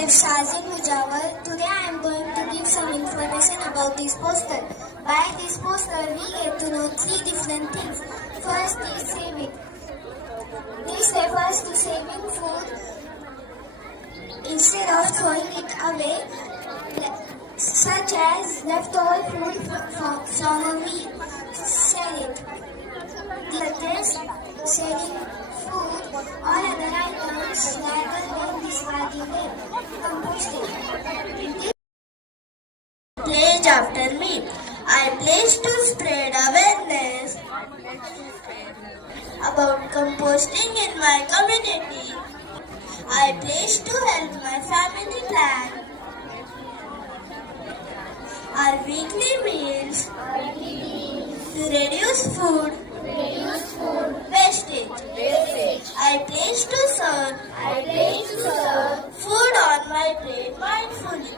myself Shazin Mujawar. Today I am going to give some information about this poster. By this poster we get to know three different things. First is saving. This refers to saving food instead of throwing it away, such as leftover food from a meal. Sell it. The others, selling food or other items rather than discarding them. Composting. Pledge after me. I pledge to spread awareness about composting in my community. I pledge to help my family plan our weekly meals to reduce food wastage. I pledge to serve food on my plate mindfully.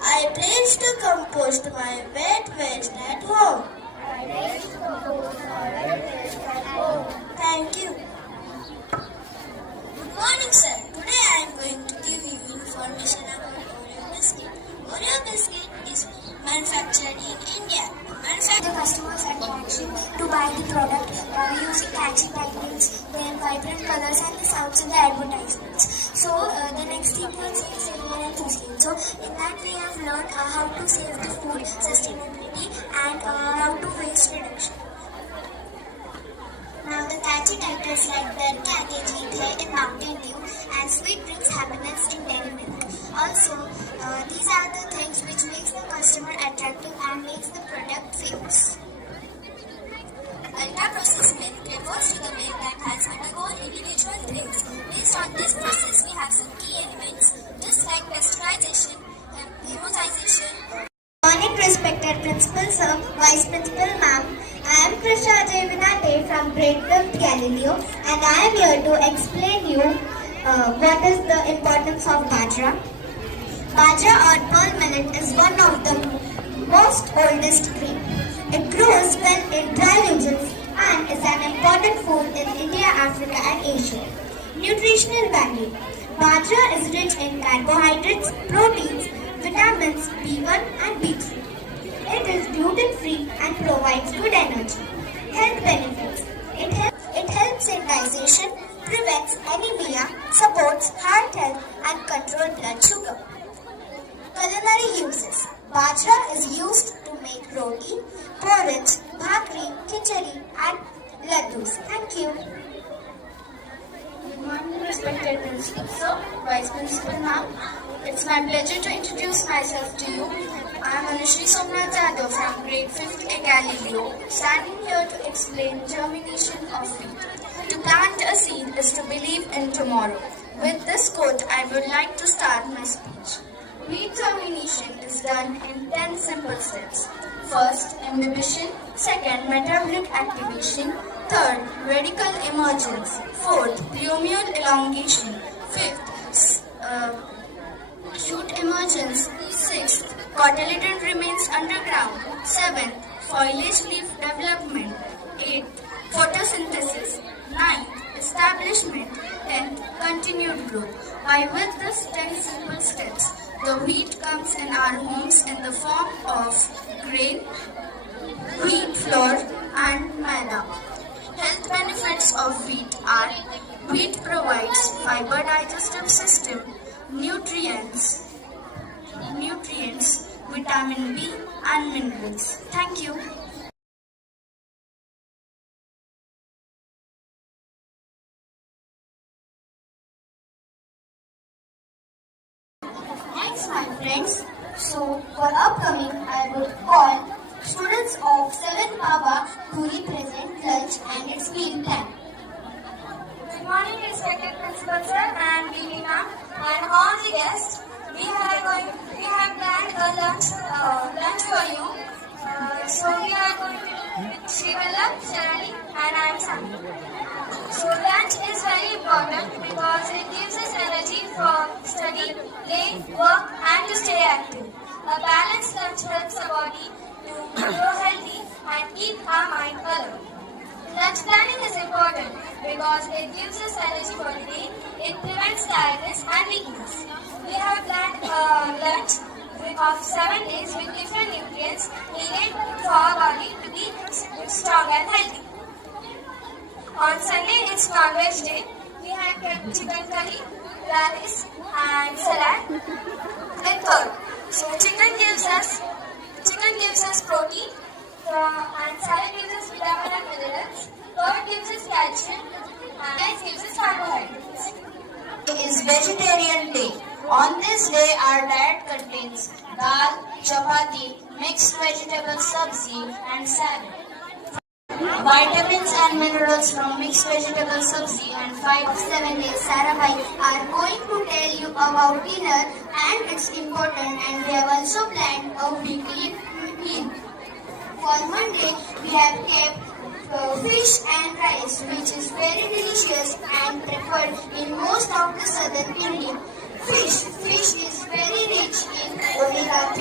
I pledge to compost my wet waste at home. Thank you. Good morning, sir. Today I am going to give you information about Oreo biscuit. Oreo biscuit is manufactured in India. The customers attraction to buy the product using catchy packaging, their vibrant colors and the sounds in the advertisements. So the next thing is similar and sustain. So in that we have learned how to save the food sustainability and how to waste reduction. Now the catchy titles like the packaging, light and Mountain Dew and sweet brings happiness in dairy milk. Also, these are the things which makes the customer attractive and makes the product famous. Ultra-processed milk refers to the milk that has undergone individual trains. Based on this process, we have some key elements just like pasteurization, homogenization. Good morning, respected Principal Sir, Vice Principal Ma'am. I am Krisha Jevinate from grade 5th Galileo and I am here to explain you what is the importance of bajra. Bajra or pearl millet is one of the most oldest grain. It grows well in dry regions and is an important food in India, Africa and Asia. Nutritional value. Bajra is rich in carbohydrates, proteins, vitamins B1 and B3. It is gluten-free and provides good energy. Health benefits. It helps in digestion, prevents anemia, supports heart health and control blood sugar. Culinary uses. Bajra is used to make roti, porridge, bhakri, khichdi and laddus. Thank you. Good morning, respected Principal Sir, Vice Principal Ma'am. It's my pleasure to introduce myself to you. I am Anushri Somnath Jadhav from grade 5th A Galileo, standing here to explain germination of wheat. To plant a seed is to believe in tomorrow. With this quote, I would like to start my speech. Wheat germination is done in 10 simple steps. First, imbibition. Second, metabolic activation. Third, radical emergence. Fourth, plumule elongation. Fifth, shoot emergence. Sixth, cotyledon remains underground. Seventh, foliage leaf development. Eighth, photosynthesis. Ninth, establishment. 10th, continued growth. With these 10 simple steps, the wheat comes in our homes in the form of grain, wheat flour and maida. Health benefits of wheat are: wheat provides fiber digestive system, nutrients, vitamin B and minerals. Thank you. Thanks my friends. So for upcoming I would call students of 7th Baba to represent lunch and its meal time. Good morning, respected Principal Sir and Dean Ma'am and all the guests. We have planned a lunch for you. So we are going to do with Srivalla, Sharani and I am Sam. So lunch is very important because it gives us energy for study, play, work and to stay active. A balanced lunch helps the body to grow healthy and keep our mind alert. Lunch planning is important because it gives us energy for the day. It prevents tiredness and weakness. We have learnt of 7 days with different nutrients needed for our body to be strong and healthy. On Sunday, it's non-veg day. We have kept chicken curry, rice, and salad with curd. So chicken gives us protein, and salad gives us vitamin and minerals. Curd gives us calcium, and rice gives us carbohydrates. Is Vegetarian Day. On this day, our diet contains dal, chapati, mixed vegetable sabzi, and salad. Vitamins and minerals from mixed vegetable sabzi and 5 of 7 days. Sarabhai are going to tell you about dinner and its important, and we have also planned a weekly meal. For Monday, we have kept fish and rice, which is very delicious and preferred in most of the southern India. Fish is very rich in omega-3,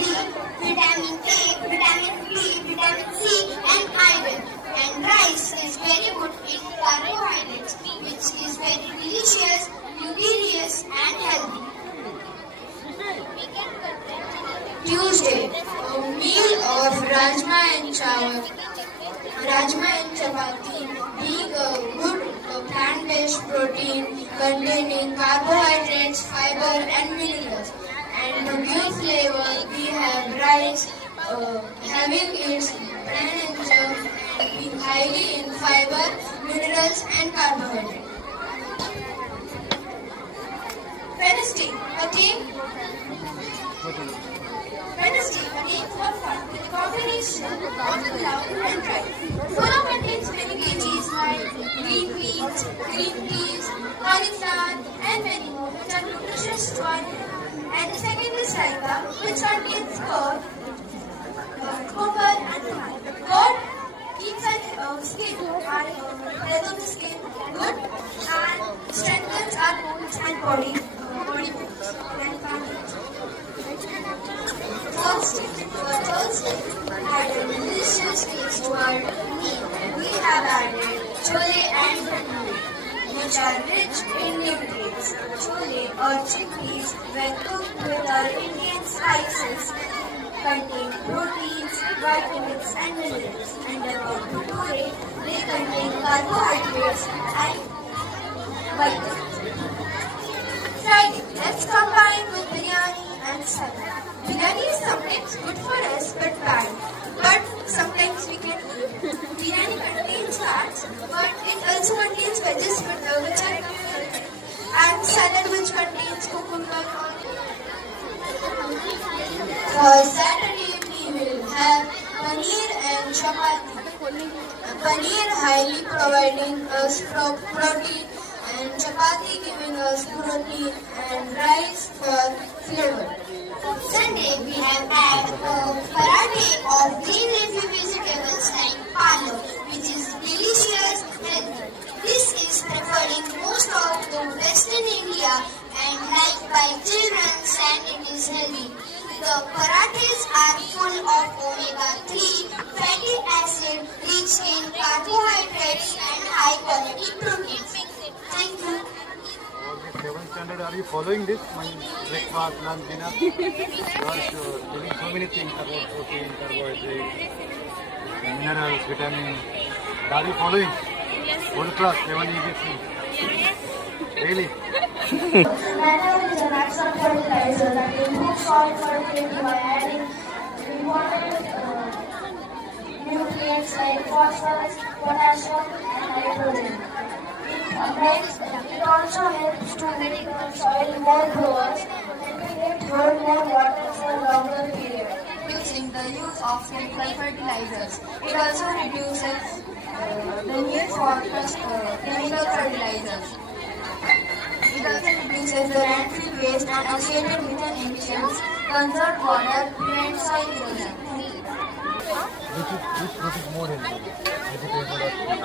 vitamin A, vitamin D, vitamin C, and iron. And rice is very good in carbohydrates, which is very delicious, nutritious, and healthy. Tuesday, a meal of rajma and chawal. Rajma and chapati being a good plant-based protein containing carbohydrates, fiber, and minerals. And to give flavor, we have rice having its bran and germ and being highly in fiber, minerals, and carbohydrates. Wednesday, a day for fun with a combination of pulao and rice. Pulao contains many veggies like green beans, green peas, cauliflower, and many more, which are nutritious to our health. And the second is raita, which contains curd, cucumber, and tomato. Curd keeps our skin, our health of the skin good, and strengthens our bones and body bones and cartilage. Thursday, had a delicious taste to our meal. We have added chole and bhature, which are rich in nutrients. Chole or chickpeas, when cooked with our Indian spices, contain proteins, vitamins, and minerals. And about bhature, they contain carbohydrates and vitamins. Friday, let's combine with biryani and salad. Biryani is sometimes good for us but bad. But sometimes we can eat. Biryani contains fats, but it also contains veggies which are healthy. And salad which contains cucumber. For Saturday we will have paneer and chapati. Paneer highly providing us protein, and chapati giving us protein, and rice for flavor. Sunday, we have had a parathe of green leafy vegetables like palak, which is delicious healthy. This is preferred in most of the Western India and liked by children, and it is healthy. The parathes are full of omega-3 fatty acid, rich in carbohydrates and high quality proteins. Thank you. Okay, 7th standard, are you following this? My breakfast, lunch, dinner? You are doing so many things about protein, carbohydrates, minerals, vitamins. Are you following? Whole class, 7 EBC. Really? Manure is a natural fertilizer that improves soil fertility by adding important nutrients like phosphorus, potassium, and nitrogen. It also helps to make the soil more porous, helping it hold more water for a longer period. Reducing the use of chemical fertilizers. It also reduces the need for chemical fertilizers. It also reduces the landfill waste and associated methane emissions, conserves water, prevents soil erosion. Which fruit is more healthy? Vegetable or fruit?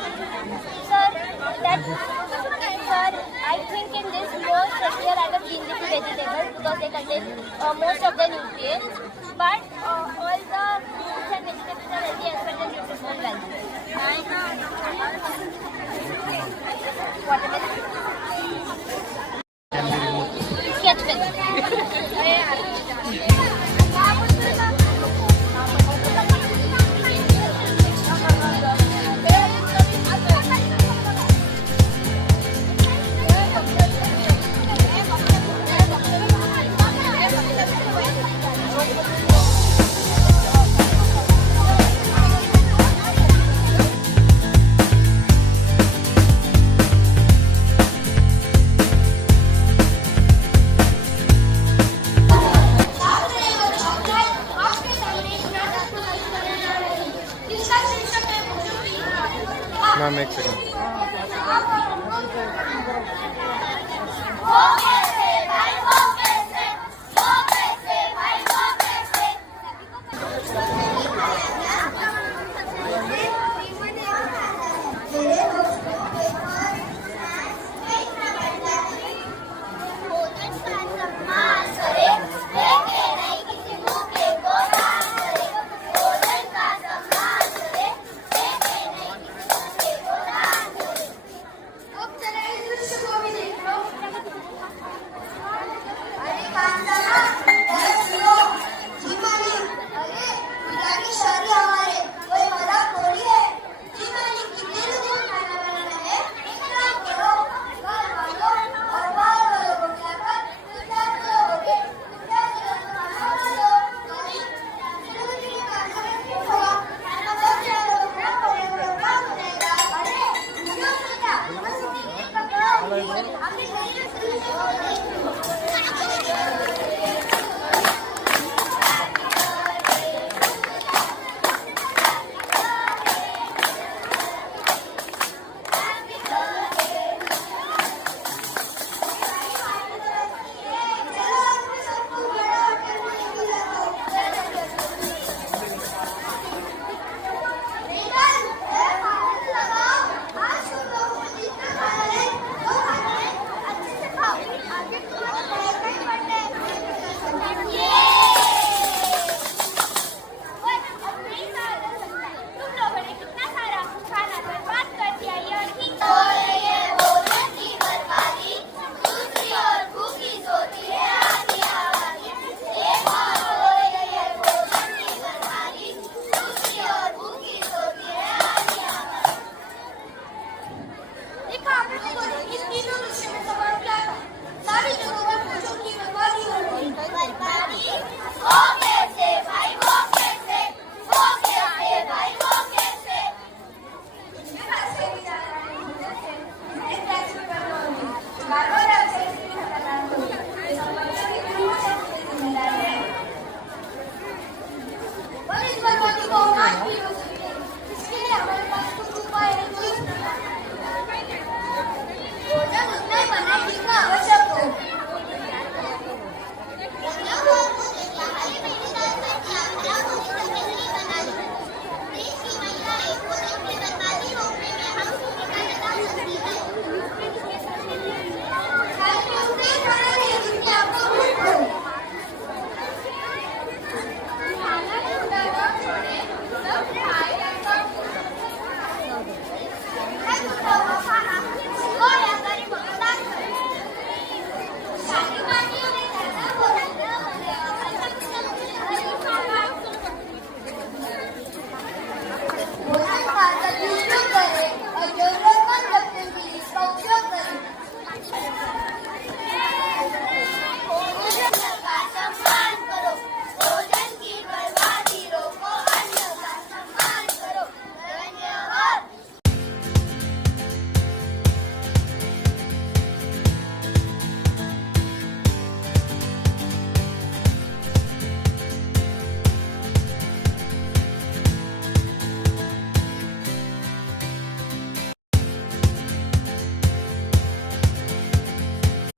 Sir, I think in this most healthier are the green leafy vegetables because they contain most of the nutrients. But all the fruits and vegetables are healthy as per the nutritional value. Ma'am एक second. जी मालिक, अरे पिता की शादी हमारे